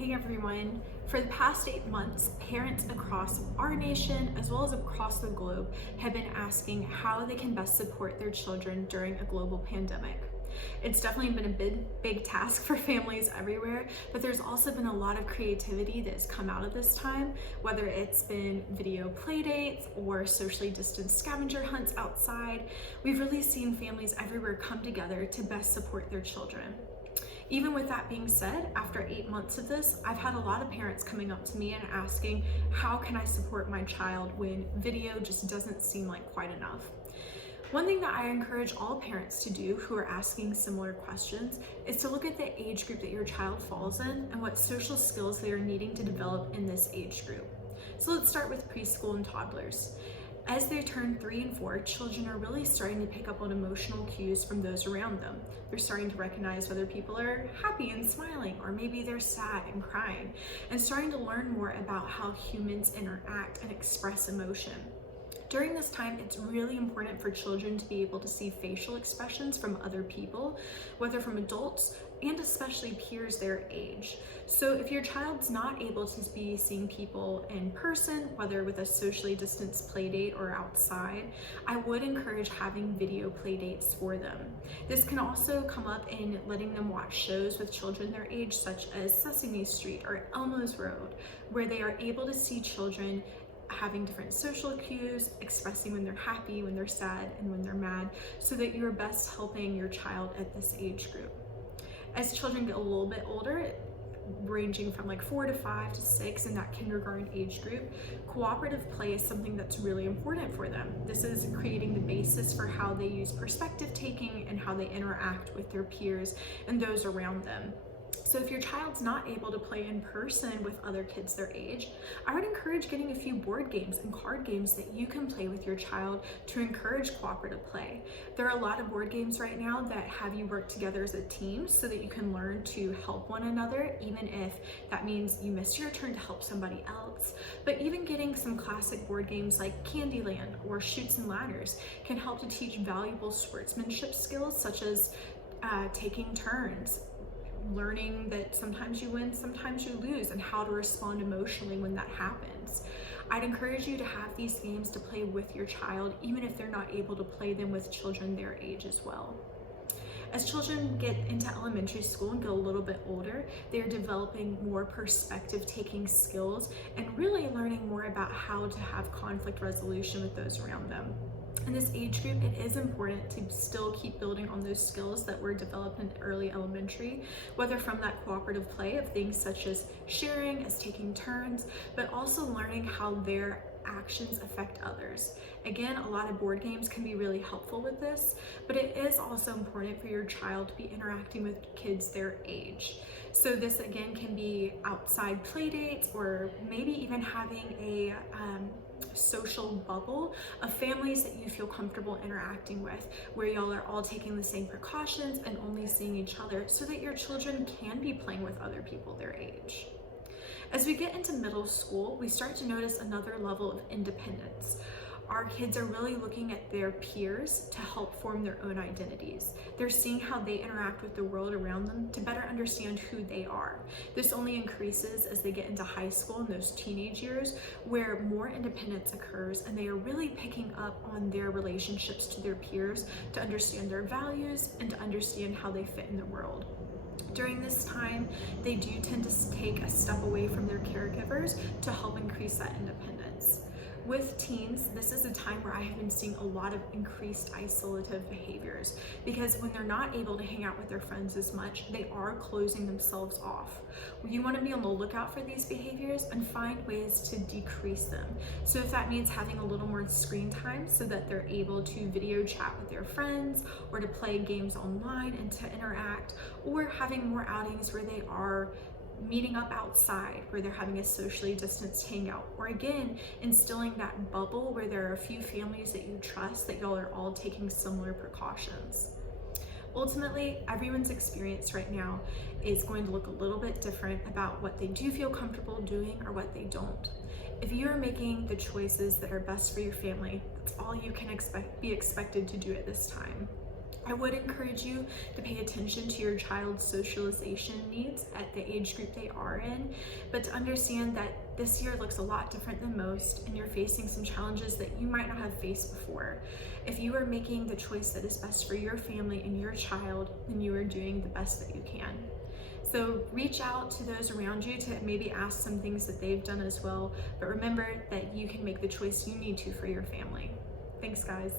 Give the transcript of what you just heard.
Hey everyone! For the past 8 months, parents across our nation as well as across the globe have been asking how they can best support their children during a global pandemic. It's definitely been a big task for families everywhere, but there's also been a lot of creativity that has come out of this time, whether it's been video play dates or socially distanced scavenger hunts outside. We've really seen families everywhere come together to best support their children. Even with that being said, after 8 months of this, I've had a lot of parents coming up to me and asking, how can I support my child when video just doesn't seem like quite enough? One thing that I encourage all parents to do who are asking similar questions is to look at the age group that your child falls in and what social skills they are needing to develop in this age group. So let's start with preschool and toddlers. As they turn 3 and 4, children are really starting to pick up on emotional cues from those around them. They're starting to recognize whether people are happy and smiling, or maybe they're sad and crying, and starting to learn more about how humans interact and express emotion. During this time, it's really important for children to be able to see facial expressions from other people, whether from adults and especially peers their age. So if your child's not able to be seeing people in person, whether with a socially distanced play date or outside, I would encourage having video play dates for them. This can also come up in letting them watch shows with children their age, such as Sesame Street or Elmo's Road, where they are able to see children having different social cues, expressing when they're happy, when they're sad, and when they're mad, so that you're best helping your child at this age group. As children get a little bit older, ranging from like 4 to 5 to 6 in that kindergarten age group, cooperative play is something that's really important for them. This is creating the basis for how they use perspective taking and how they interact with their peers and those around them. So if your child's not able to play in person with other kids their age, I would encourage getting a few board games and card games that you can play with your child to encourage cooperative play. There are a lot of board games right now that have you work together as a team so that you can learn to help one another, even if that means you miss your turn to help somebody else. But even getting some classic board games like Candyland or Chutes and Ladders can help to teach valuable sportsmanship skills, such as taking turns, learning that sometimes you win, sometimes you lose, and how to respond emotionally when that happens. I'd encourage you to have these games to play with your child, even if they're not able to play them with children their age as well. As children get into elementary school and get a little bit older, they're developing more perspective-taking skills and really learning more about how to have conflict resolution with those around them. In this age group, it is important to still keep building on those skills that were developed in early elementary, whether from that cooperative play of things such as sharing, as taking turns, but also learning how their actions affect others. Again, a lot of board games can be really helpful with this, but it is also important for your child to be interacting with kids their age. So this again can be outside play dates, or maybe even having a social bubble of families that you feel comfortable interacting with, where y'all are all taking the same precautions and only seeing each other, so that your children can be playing with other people their age. As we get into middle school, we start to notice another level of independence. Our kids are really looking at their peers to help form their own identities. They're seeing how they interact with the world around them to better understand who they are. This only increases as they get into high school and those teenage years, where more independence occurs, and they are really picking up on their relationships to their peers to understand their values and to understand how they fit in the world. During this time, they do tend to take a step away from their caregivers to help increase that independence. With teens, this is a time where I have been seeing a lot of increased isolative behaviors, because when they're not able to hang out with their friends as much, they are closing themselves off. You want to be on the lookout for these behaviors and find ways to decrease them. So if that means having a little more screen time so that they're able to video chat with their friends, or to play games online and to interact, or having more outings where they are meeting up outside, where they're having a socially distanced hangout, or again, instilling that bubble where there are a few families that you trust, that y'all are all taking similar precautions. Ultimately, everyone's experience right now is going to look a little bit different about what they do feel comfortable doing or what they don't. If you are making the choices that are best for your family, that's all you can be expected to do at this time. I would encourage you to pay attention to your child's socialization needs at the age group they are in, but to understand that this year looks a lot different than most, and you're facing some challenges that you might not have faced before. If you are making the choice that is best for your family and your child, then you are doing the best that you can. So reach out to those around you to maybe ask some things that they've done as well, but remember that you can make the choice you need to for your family. Thanks, guys.